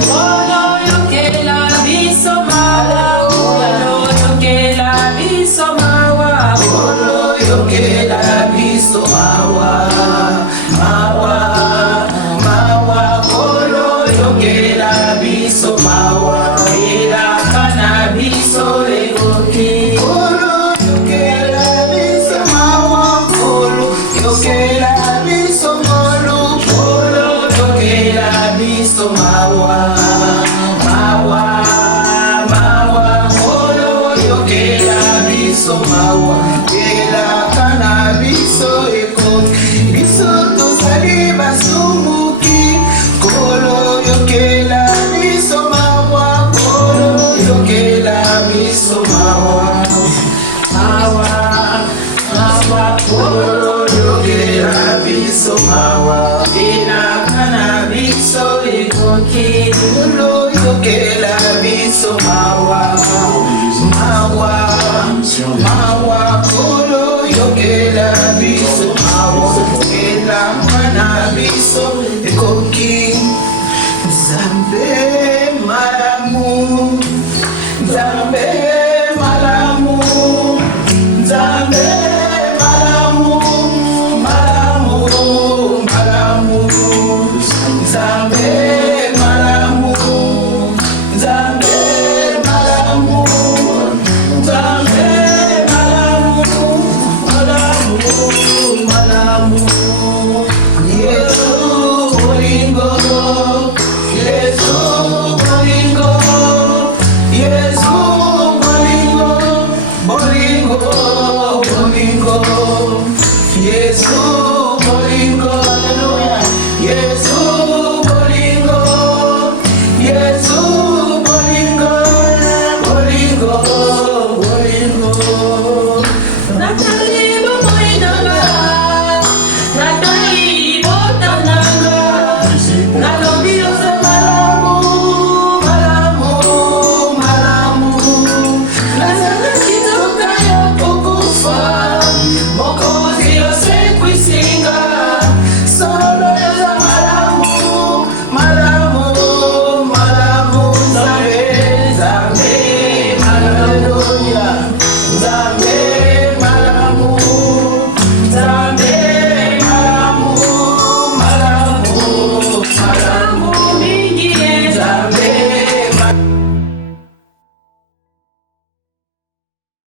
Kolo yoke la biso mawa, kolo yoke la biso mawa, kolo yoke la biso mawa, mawa, mawa, kolo yoke la biso mawa, ila kana biso ekoki. Kolo yoke la biso mawa, kolo yoke la biso molu, kolo yoke la biso mawa. So mawa ela kana biso eko biso to saliba sumuki kolo yokela biso mawa kolo yokela biso mawa mawa mawa kolo yokela biso mawa ela kana biso eko kolo yokela biso mawa mawa mawa kolo yokela biso mawa ela kana biso